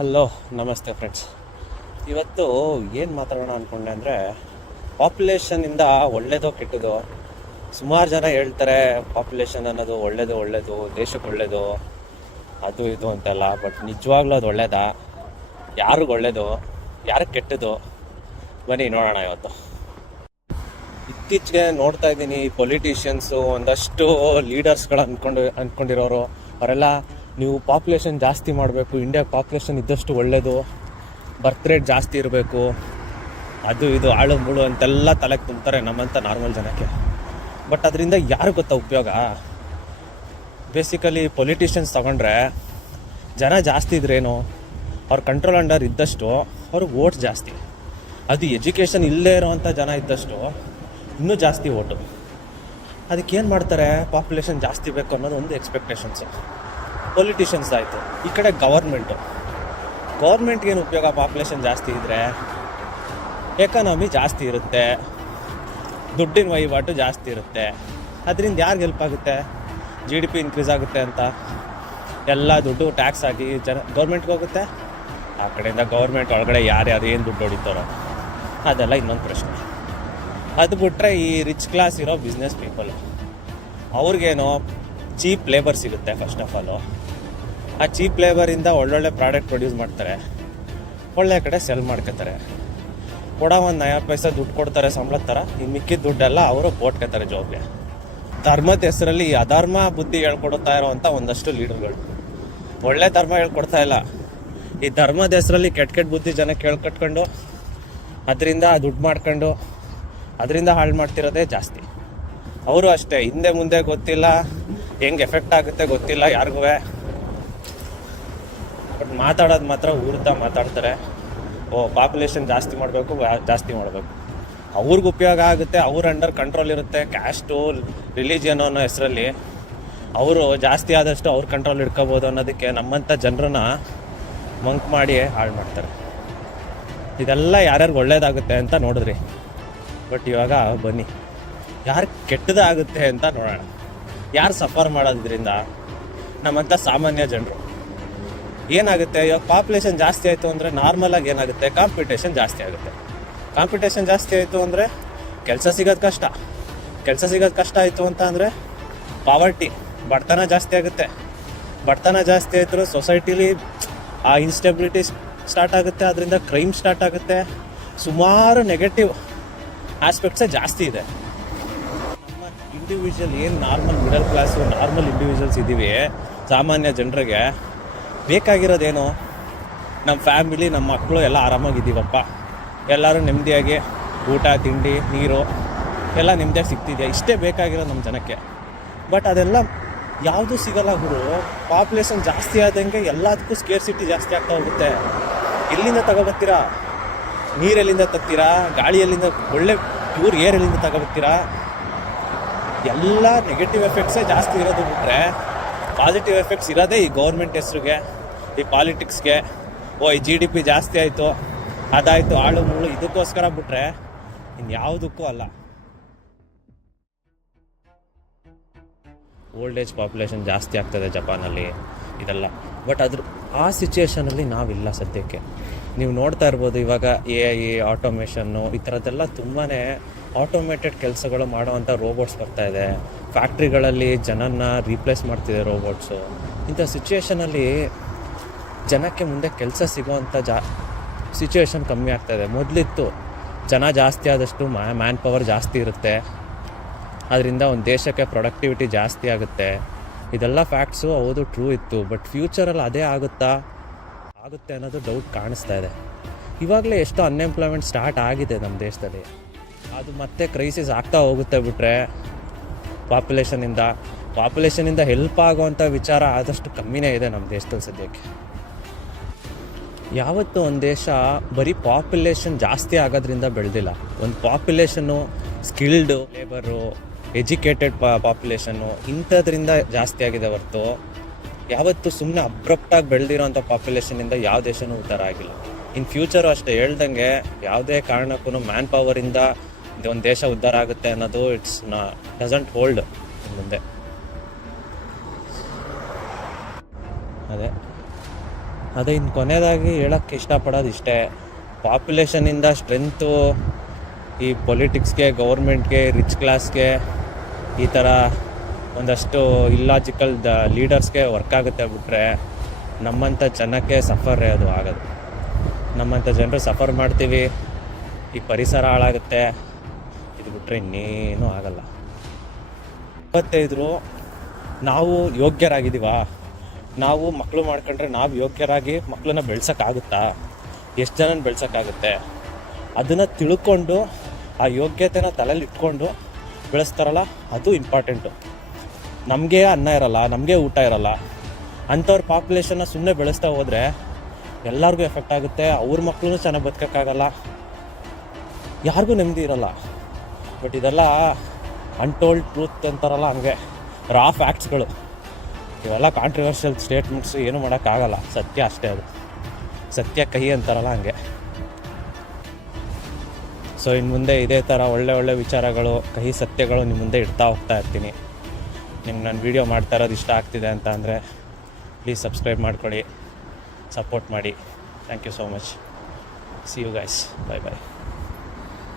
Hello, ನಮಸ್ತೆ friends. ಇವತ್ತು ಏನು ಮಾತಾಡೋಣ ಅಂದ್ಕೊಂಡೆ ಅಂದರೆ, ಪಾಪ್ಯುಲೇಷನಿಂದ ಒಳ್ಳೆಯದೋ ಕೆಟ್ಟದೋ. ಸುಮಾರು ಜನ ಹೇಳ್ತಾರೆ ಪಾಪ್ಯುಲೇಷನ್ ಅನ್ನೋದು ಒಳ್ಳೆಯದು ದೇಶಕ್ಕೆ ಒಳ್ಳೆಯದು, ಅದು ಇದು ಅಂತೆಲ್ಲ. ಬಟ್ ನಿಜವಾಗ್ಲೂ ಅದು ಒಳ್ಳೆಯದಾ? ಯಾರಿಗೆ ಒಳ್ಳೆಯದು, ಯಾರಿಗೆ ಕೆಟ್ಟದು? ಬನ್ನಿ ನೋಡೋಣ. ಇವತ್ತು ಇತ್ತೀಚೆಗೆ ನೋಡ್ತಾ ಇದ್ದೀನಿ, ಪೊಲಿಟಿಷಿಯನ್ಸು, ಒಂದಷ್ಟು ಲೀಡರ್ಸ್ಗಳು ಅಂದ್ಕೊಂಡಿರೋರು ಅವರೆಲ್ಲ, ನೀವು ಪಾಪ್ಯುಲೇಷನ್ ಜಾಸ್ತಿ ಮಾಡಬೇಕು, ಇಂಡಿಯಾ ಪಾಪ್ಯುಲೇಷನ್ ಇದ್ದಷ್ಟು ಒಳ್ಳೆಯದು, ಬರ್ತ್ ರೇಟ್ ಜಾಸ್ತಿ ಇರಬೇಕು, ಅದು ಇದು ಆಳು ಮುಳು ಅಂತೆಲ್ಲ ತಲೆಗೆ ತುಂಬ್ತಾರೆ ನಮ್ಮಂಥ ನಾರ್ಮಲ್ ಜನಕ್ಕೆ. ಬಟ್ ಅದರಿಂದ ಯಾರು ಗೊತ್ತಾ ಉಪಯೋಗ? ಬೇಸಿಕಲಿ ಪೊಲಿಟಿಷಿಯನ್ಸ್ ತಗೊಂಡ್ರೆ, ಜನ ಜಾಸ್ತಿ ಇದ್ರೇನು, ಅವ್ರ ಕಂಟ್ರೋಲ್ ಅಂಡರ್ ಇದ್ದಷ್ಟು ಅವ್ರಿಗೆ ವೋಟ್ ಜಾಸ್ತಿ. ಅದು ಎಜುಕೇಷನ್ ಇಲ್ಲೇ ಇರೋವಂಥ ಜನ ಇದ್ದಷ್ಟು ಇನ್ನೂ ಜಾಸ್ತಿ ವೋಟು. ಅದಕ್ಕೇನು ಮಾಡ್ತಾರೆ, ಪಾಪ್ಯುಲೇಷನ್ ಜಾಸ್ತಿ ಬೇಕು ಅನ್ನೋದು ಒಂದು ಎಕ್ಸ್ಪೆಕ್ಟೇಷನ್ಸು ಪೊಲಿಟಿಷಿಯನ್ಸ್ ಆಯಿತು. ಈ ಕಡೆ ಗೌರ್ಮೆಂಟ್ಗೆ ಏನು ಉಪಯೋಗ? ಪಾಪ್ಯುಲೇಷನ್ ಜಾಸ್ತಿ ಇದ್ದರೆ ಎಕಾನಮಿ ಜಾಸ್ತಿ ಇರುತ್ತೆ, ದುಡ್ಡಿನ ವಹಿವಾಟು ಜಾಸ್ತಿ ಇರುತ್ತೆ. ಅದರಿಂದ ಯಾರಿಗೆ ಹೆಲ್ಪ್ ಆಗುತ್ತೆ? GDP ಇನ್ಕ್ರೀಸ್ ಆಗುತ್ತೆ ಅಂತ ಎಲ್ಲ ದುಡ್ಡು ಟ್ಯಾಕ್ಸ್ ಆಗಿ ಗೌರ್ಮೆಂಟ್ಗೆ ಹೋಗುತ್ತೆ. ಆ ಕಡೆಯಿಂದ ಗೌರ್ಮೆಂಟ್ ಒಳಗಡೆ ಯಾರ್ಯಾರು ಏನು ದುಡ್ಡು ಹೊಡಿತಾರೋ ಅದೆಲ್ಲ ಇನ್ನೊಂದು ಪ್ರಶ್ನೆ. ಅದು ಬಿಟ್ಟರೆ ಈ ರಿಚ್ ಕ್ಲಾಸ್ ಇರೋ ಬಿಸ್ನೆಸ್ ಪೀಪಲು, ಅವ್ರಿಗೇನೋ ಚೀಪ್ ಲೇಬರ್ ಸಿಗುತ್ತೆ. ಫಸ್ಟ್ ಆಫ್ ಆಲು ಆ ಚೀಪ್ ಲೇಬರಿಂದ ಒಳ್ಳೊಳ್ಳೆ ಪ್ರಾಡಕ್ಟ್ ಪ್ರೊಡ್ಯೂಸ್ ಮಾಡ್ತಾರೆ, ಒಳ್ಳೆ ಕಡೆ ಸೆಲ್ ಮಾಡ್ಕೋತಾರೆ, ಕೊಡೋ ಒಂದು ನಯ ಪೈಸೆ ದುಡ್ಡು ಕೊಡ್ತಾರೆ ಸಂಬಳದ ಥರ. ಈ ಮಿಕ್ಕಿದ ದುಡ್ಡೆಲ್ಲ ಅವರು ಬೋಟ್ಕೋತಾರೆ ಜಾಬ್ಗೆ. ಧರ್ಮದ ಹೆಸರಲ್ಲಿ ಅಧರ್ಮ ಬುದ್ಧಿ ಹೇಳ್ಕೊಡ್ತಾ ಇರೋವಂಥ ಒಂದಷ್ಟು ಲೀಡರ್ಗಳು ಒಳ್ಳೆ ಧರ್ಮ ಹೇಳ್ಕೊಡ್ತಾ ಇಲ್ಲ, ಈ ಧರ್ಮದ ಹೆಸರಲ್ಲಿ ಕೆಟ್ಟ ಬುದ್ಧಿ ಜನಕ್ಕೆ ಹೇಳ್ಕಟ್ಕೊಂಡು ಅದರಿಂದ ದುಡ್ಡು ಮಾಡ್ಕೊಂಡು ಅದರಿಂದ ಹಾಳು ಮಾಡ್ತಿರೋದೇ ಜಾಸ್ತಿ. ಅವರು ಅಷ್ಟೇ, ಹಿಂದೆ ಮುಂದೆ ಗೊತ್ತಿಲ್ಲ, ಹೆಂಗೆ ಎಫೆಕ್ಟ್ ಆಗುತ್ತೆ ಗೊತ್ತಿಲ್ಲ ಯಾರಿಗೂ. ಬಟ್ ಮಾತಾಡೋದು ಮಾತ್ರ ಊರ್ದ ಮಾತಾಡ್ತಾರೆ. ಪಾಪ್ಯುಲೇಷನ್ ಜಾಸ್ತಿ ಮಾಡಬೇಕು. ಅವ್ರಿಗೆ ಉಪಯೋಗ ಆಗುತ್ತೆ, ಅವ್ರ ಅಂಡರ್ ಕಂಟ್ರೋಲ್ ಇರುತ್ತೆ. ಕ್ಯಾಸ್ಟು, ರಿಲಿಜಿಯನ್ ಅನ್ನೋ ಹೆಸರಲ್ಲಿ ಅವರು ಜಾಸ್ತಿ ಆದಷ್ಟು ಅವ್ರ ಕಂಟ್ರೋಲ್ ಇಟ್ಕೋಬೋದು ಅನ್ನೋದಕ್ಕೆ ನಮ್ಮಂಥ ಜನರನ್ನ ಮಂಕ್ ಮಾಡಿ ಹಾಳು ಮಾಡ್ತಾರೆ. ಇದೆಲ್ಲ ಯಾರ್ಯಾರಿಗೆ ಒಳ್ಳೇದಾಗುತ್ತೆ ಅಂತ ನೋಡಿದ್ರಿ. ಬಟ್ ಇವಾಗ ಬನ್ನಿ, ಯಾರು ಕೆಟ್ಟದಾಗುತ್ತೆ ಅಂತ ನೋಡೋಣ. ಯಾರು ಸಫರ್ ಮಾಡೋದ್ರಿಂದ? ನಮ್ಮಂಥ ಸಾಮಾನ್ಯ ಜನರು. ಏನಾಗುತ್ತೆ ಇವಾಗ ಪಾಪ್ಯುಲೇಷನ್ ಜಾಸ್ತಿ ಆಯಿತು ಅಂದರೆ ನಾರ್ಮಲಾಗಿ ಏನಾಗುತ್ತೆ? ಕಾಂಪಿಟೇಷನ್ ಜಾಸ್ತಿ ಆಗುತ್ತೆ. ಕಾಂಪಿಟೇಷನ್ ಜಾಸ್ತಿ ಆಯಿತು ಅಂದರೆ ಕೆಲಸ ಸಿಗೋದು ಕಷ್ಟ ಆಯಿತು ಅಂತ ಅಂದರೆ ಪಾವರ್ಟಿ, ಬಡತನ ಜಾಸ್ತಿ ಆಗುತ್ತೆ. ಬಡತನ ಜಾಸ್ತಿ ಆಯಿತು ಸೊಸೈಟಿಲಿ ಆ ಇನ್ಸ್ಟೆಬಿಲಿಟಿ ಸ್ಟಾರ್ಟ್ ಆಗುತ್ತೆ, ಅದರಿಂದ ಕ್ರೈಮ್ ಸ್ಟಾರ್ಟ್ ಆಗುತ್ತೆ. ಸುಮಾರು ನೆಗೆಟಿವ್ ಆಸ್ಪೆಕ್ಟ್ಸೇ ಜಾಸ್ತಿ ಇದೆ. ನಮ್ಮ ಇಂಡಿವಿಜುವಲ್ ಏನು normal middle class, normal individuals ಇದ್ದೀವಿ, ಸಾಮಾನ್ಯ ಜನರಿಗೆ ಬೇಕಾಗಿರೋದೇನು? ನಮ್ಮ ಫ್ಯಾಮಿಲಿ, ನಮ್ಮ ಮಕ್ಕಳು ಎಲ್ಲ ಆರಾಮಾಗಿದ್ದೀವಪ್ಪ, ಎಲ್ಲರೂ ನೆಮ್ಮದಿಯಾಗಿ ಊಟ ತಿಂಡಿ ನೀರು ಎಲ್ಲ ನೆಮ್ಮದಿಯಾಗಿ ಸಿಗ್ತಿದೆಯಾ, ಇಷ್ಟೇ ಬೇಕಾಗಿರೋದು ನಮ್ಮ ಜನಕ್ಕೆ. ಬಟ್ ಅದೆಲ್ಲ ಯಾವುದೂ ಸಿಗಲ್ಲ ಗುರು. ಪಾಪ್ಯುಲೇಷನ್ ಜಾಸ್ತಿ ಆದಂಗೆ ಎಲ್ಲದಕ್ಕೂ ಸ್ಕೇರ್ಸಿಟಿ ಜಾಸ್ತಿ ಆಗ್ತಾ ಹೋಗುತ್ತೆ. ಎಲ್ಲಿಂದ ತಗೊಬರ್ತೀರಾ? ನೀರೆಲ್ಲಿಂದ ತರ್ತೀರಾ? ಗಾಳಿ ಎಲ್ಲಿಂದ? ಒಳ್ಳೆ ಪ್ಯೂರ್ ಏರ್ ಎಲ್ಲಿಂದ ತಗೊಬರ್ತೀರಾ? ಎಲ್ಲ ನೆಗೆಟಿವ್ ಎಫೆಕ್ಟ್ಸೇ ಜಾಸ್ತಿ ಇರೋದು ಬಿಟ್ಟರೆ ಪಾಸಿಟಿವ್ ಎಫೆಕ್ಟ್ಸ್ ಇರೋದೇ ಈ ಗೌರ್ಮೆಂಟ್ ಹೆಸ್ರಿಗೆ, ಈ ಪಾಲಿಟಿಕ್ಸ್ಗೆ. ಈ GDP ಜಾಸ್ತಿ ಆಯಿತು, ಅದಾಯಿತು, ಆಳು ಮುಳು, ಇದಕ್ಕೋಸ್ಕರ ಬಿಟ್ಟರೆ ಇನ್ಯಾವುದಕ್ಕೂ ಅಲ್ಲ. ಓಲ್ಡ್ ಏಜ್ ಪಾಪ್ಯುಲೇಷನ್ ಜಾಸ್ತಿ ಆಗ್ತದೆ ಜಪಾನಲ್ಲಿ, ಇದೆಲ್ಲ. ಬಟ್ ಆ ಸಿಚುಯೇಷನಲ್ಲಿ ನಾವಿಲ್ಲ ಸದ್ಯಕ್ಕೆ. ನೀವು ನೋಡ್ತಾ ಇರ್ಬೋದು, ಇವಾಗ AI, ಆಟೋಮೇಷನ್ನು, ಈ ಥರದ್ದೆಲ್ಲ ತುಂಬಾ ಆಟೋಮೇಟೆಡ್ ಕೆಲಸಗಳು ಮಾಡೋವಂಥ ರೋಬೋಟ್ಸ್ ಬರ್ತಾಯಿದೆ. ಫ್ಯಾಕ್ಟ್ರಿಗಳಲ್ಲಿ ಜನನ ರೀಪ್ಲೇಸ್ ಮಾಡ್ತಿದೆ ರೋಬೋಟ್ಸು. ಇಂಥ ಸಿಚುಯೇಷನಲ್ಲಿ ಜನಕ್ಕೆ ಮುಂದೆ ಕೆಲಸ ಸಿಗೋವಂಥ ಸಿಚುಯೇಷನ್ ಕಮ್ಮಿ ಆಗ್ತಾಯಿದೆ. ಮೊದಲಿತ್ತು ಜನ ಜಾಸ್ತಿ ಆದಷ್ಟು ಮ್ಯಾನ್ ಪವರ್ ಜಾಸ್ತಿ ಇರುತ್ತೆ, ಅದರಿಂದ ಒಂದು ದೇಶಕ್ಕೆ ಪ್ರೊಡಕ್ಟಿವಿಟಿ ಜಾಸ್ತಿ ಆಗುತ್ತೆ. ಇದೆಲ್ಲ ಫ್ಯಾಕ್ಟ್ಸು, ಹೌದು, ಟ್ರೂ ಇತ್ತು. ಬಟ್ ಫ್ಯೂಚರಲ್ಲಿ ಅದೇ ಆಗುತ್ತೆ ಅನ್ನೋದು ಡೌಟ್ ಕಾಣಿಸ್ತಾ ಇದೆ. ಇವಾಗಲೇ ಎಷ್ಟೋ ಅನ್ಎಂಪ್ಲಾಯ್ಮೆಂಟ್ ಸ್ಟಾರ್ಟ್ ಆಗಿದೆ ನಮ್ಮ ದೇಶದಲ್ಲಿ. ಅದು ಮತ್ತೆ ಕ್ರೈಸಿಸ್ ಆಗ್ತಾ ಹೋಗುತ್ತೆ ಬಿಟ್ಟರೆ ಪಾಪ್ಯುಲೇಷನಿಂದ ಹೆಲ್ಪ್ ಆಗೋವಂಥ ವಿಚಾರ ಆದಷ್ಟು ಕಮ್ಮಿನೇ ಇದೆ ನಮ್ಮ ದೇಶದಲ್ಲಿ ಸದ್ಯಕ್ಕೆ. ಯಾವತ್ತೂ ಒಂದು ದೇಶ ಬರೀ ಪಾಪ್ಯುಲೇಷನ್ ಜಾಸ್ತಿ ಆಗೋದ್ರಿಂದ ಬೆಳೆದಿಲ್ಲ. ಒಂದು ಪಾಪ್ಯುಲೇಷನ್ನು ಸ್ಕಿಲ್ಡು ಲೇಬರು, ಎಜುಕೇಟೆಡ್ ಪಾಪ್ಯುಲೇಷನ್ನು ಇಂಥದ್ರಿಂದ ಜಾಸ್ತಿ ಆಗಿದೆ ಹೊರತು ಯಾವತ್ತೂ ಸುಮ್ಮನೆ ಅಬ್ರಪ್ಟಾಗಿ ಬೆಳೆದಿರೋಂಥ ಪಾಪ್ಯುಲೇಷನಿಂದ ಯಾವ ದೇಶನೂ ಉದ್ಧಾರ ಆಗಿಲ್ಲ. ಇನ್ ಫ್ಯೂಚರು ಅಷ್ಟೇ. ಹೇಳ್ದಂಗೆ ಯಾವುದೇ ಕಾರಣಕ್ಕೂ ಮ್ಯಾನ್ ಪವರಿಂದ ಒಂದು ದೇಶ ಉದ್ಧಾರ ಆಗುತ್ತೆ ಅನ್ನೋದು ಡಸಂಟ್ ಹೋಲ್ಡ್ ಮುಂದೆ. ಅದೇ ಅದೇ ಇನ್ನು ಕೊನೆಯದಾಗಿ ಹೇಳೋಕ್ಕೆ ಇಷ್ಟಪಡೋದು ಇಷ್ಟೇ, ಪಾಪ್ಯುಲೇಷನಿಂದ ಸ್ಟ್ರೆಂತು ಈ ಪೊಲಿಟಿಕ್ಸ್ಗೆ, ಗೌರ್ಮೆಂಟ್ಗೆ, ರಿಚ್ ಕ್ಲಾಸ್ಗೆ, ಈ ಥರ ಒಂದಷ್ಟು ಇಲ್ಲಾಜಿಕಲ್ ಲೀಡರ್ಸ್ಗೆ ವರ್ಕ್ ಆಗುತ್ತೆ ಬಿಟ್ಟರೆ ನಮ್ಮಂಥ ಜನಕ್ಕೆ ಸಫರೇ ಅದು ಆಗೋದು. ನಮ್ಮಂಥ ಜನರು ಸಫರ್ ಮಾಡ್ತೀವಿ, ಈ ಪರಿಸರ ಹಾಳಾಗುತ್ತೆ, ಇದು ಬಿಟ್ಟರೆ ಇನ್ನೇನೂ ಆಗಲ್ಲ. ಇದ್ರು ನಾವು ಯೋಗ್ಯರಾಗಿದ್ದೀವ, ನಾವು ಮಕ್ಕಳು ಮಾಡ್ಕೊಂಡ್ರೆ ನಾವು ಯೋಗ್ಯರಾಗಿ ಮಕ್ಕಳನ್ನ ಬೆಳ್ಸೋಕ್ಕಾಗುತ್ತಾ, ಎಷ್ಟು ಜನನ ಬೆಳ್ಸೋಕ್ಕಾಗುತ್ತೆ, ಅದನ್ನು ತಿಳ್ಕೊಂಡು ಆ ಯೋಗ್ಯತೆನ ತಲೆಯಲ್ಲಿ ಇಟ್ಕೊಂಡು ಬೆಳೆಸ್ತಾರಲ್ಲ ಅದು ಇಂಪಾರ್ಟೆಂಟು. ನಮಗೆ ಅನ್ನ ಇರಲ್ಲ, ನಮಗೆ ಊಟ ಇರಲ್ಲ, ಅಂಥವ್ರ ಪಾಪ್ಯುಲೇಷನ್ನ ಸುಮ್ಮನೆ ಬೆಳೆಸ್ತಾ ಹೋದರೆ ಎಲ್ಲರಿಗೂ ಎಫೆಕ್ಟ್ ಆಗುತ್ತೆ. ಅವ್ರ ಮಕ್ಕಳು ಚೆನ್ನಾಗಿ ಬದುಕೋಕ್ಕಾಗಲ್ಲ, ಯಾರಿಗೂ ನೆಮ್ಮದಿ ಇರಲ್ಲ. ಬಟ್ ಇದೆಲ್ಲ ಅನ್ಟೋಲ್ಡ್ ಟ್ರೂತ್ ಅಂತಾರಲ್ಲ, ಹಂಗೆ ರಾ ಫ್ಯಾಕ್ಟ್ಸ್ಗಳು. ಇವೆಲ್ಲ ಕಾಂಟ್ರವರ್ಷಿಯಲ್ ಸ್ಟೇಟ್ಮೆಂಟ್ಸು ಏನೂ ಮಾಡೋಕ್ಕಾಗಲ್ಲ, ಸತ್ಯ ಅಷ್ಟೇ. ಅದು ಸತ್ಯ ಕಹಿ ಅಂತಾರಲ್ಲ ಹಂಗೆ. ಸೊ ಇನ್ನು ಮುಂದೆ ಇದೇ ಥರ ಒಳ್ಳೆ ವಿಚಾರಗಳು, ಕಹಿ ಸತ್ಯಗಳು ನಿಮ್ಮ ಮುಂದೆ ಇಡ್ತಾ ಹೋಗ್ತಾ ಇರ್ತೀನಿ. ನಿಮ್ಗೆ ನಾನು ವೀಡಿಯೋ ಮಾಡ್ತಾ ಇರೋದು ಇಷ್ಟ ಆಗ್ತಿದೆ ಅಂತ ಅಂದರೆ ಪ್ಲೀಸ್ ಸಬ್ಸ್ಕ್ರೈಬ್ ಮಾಡ್ಕೊಳ್ಳಿ, ಸಪೋರ್ಟ್ ಮಾಡಿ. Thank you so much. See you guys, bye bye.